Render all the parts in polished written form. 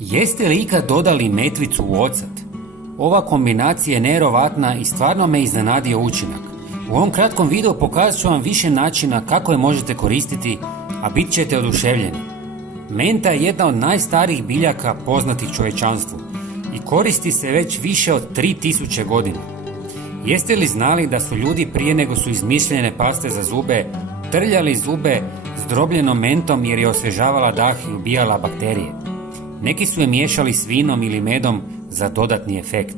Jeste li ikad dodali metvicu u ocat? Ova kombinacija je nevjerovatna i stvarno me iznenadio učinak. U ovom kratkom videu pokazat ću vam više načina kako je možete koristiti, a bit ćete oduševljeni. Menta je jedna od najstarijih biljaka poznatih čovječanstvu i koristi se već više od 3000 godina. Jeste li znali da su ljudi prije nego su izmišljene paste za zube trljali zube zdrobljenom mentom jer je osvježavala dah i ubijala bakterije? Neki su je miješali s vinom ili medom za dodatni efekt.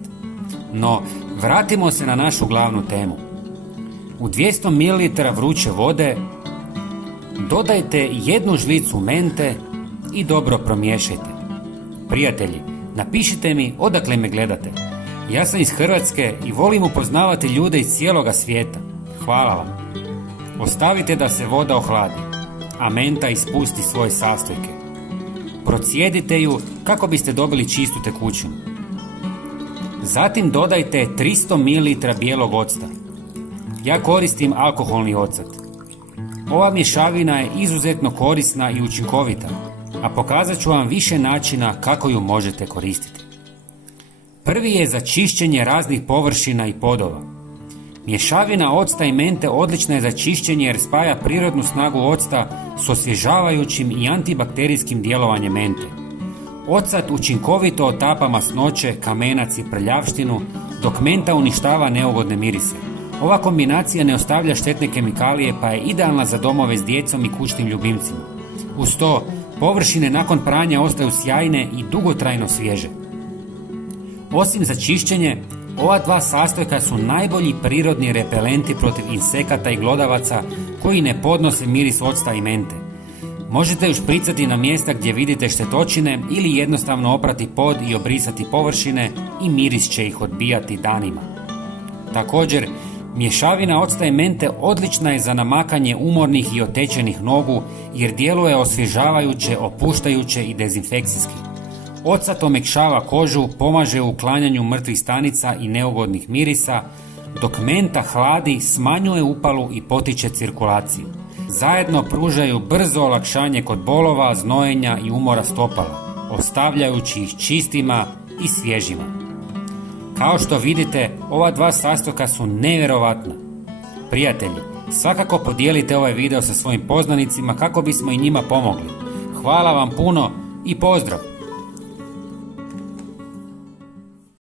No, vratimo se na našu glavnu temu. U 200 ml vruće vode dodajte 1 žlicu mente i dobro promiješajte. Prijatelji, napišite mi odakle me gledate. Ja sam iz Hrvatske i volim upoznavati ljude iz cijeloga svijeta. Hvala vam. Ostavite da se voda ohladi, a menta ispusti svoje sastojke. Procijedite ju kako biste dobili čistu tekućinu. Zatim dodajte 300 ml bijelog octa. Ja koristim alkoholni ocat. Ova mješavina je izuzetno korisna i učinkovita, a pokazat ću vam više načina kako ju možete koristiti. Prvi je za čišćenje raznih površina i podova. Mješavina octa i mente odlična je za čišćenje jer spaja prirodnu snagu octa s osvježavajućim i antibakterijskim djelovanjem mente. Ocat učinkovito otapa masnoće, kamenac i prljavštinu, dok menta uništava neugodne mirise. Ova kombinacija ne ostavlja štetne kemikalije pa je idealna za domove s djecom i kućnim ljubimcima. Uz to, površine nakon pranja ostaju sjajne i dugotrajno svježe. Osim za čišćenje, ova dva sastojka su najbolji prirodni repelenti protiv insekata i glodavaca koji ne podnose miris octa i mente. Možete ju špricati na mjesta gdje vidite štetočine ili jednostavno oprati pod i obrisati površine i miris će ih odbijati danima. Također, mješavina octa i mente odlična je za namakanje umornih i otečenih nogu jer djeluje osvježavajuće, opuštajuće i dezinfekcijski. Ocat omekšava kožu, pomaže u uklanjanju mrtvih stanica i neugodnih mirisa, dok menta hladi, smanjuje upalu i potiče cirkulaciju. Zajedno pružaju brzo olakšanje kod bolova, znojenja i umora stopala, ostavljajući ih čistima i svježima. Kao što vidite, ova dva sastojka su nevjerovatna. Prijatelji, svakako podijelite ovaj video sa svojim poznanicima kako bismo i njima pomogli. Hvala vam puno i pozdrav!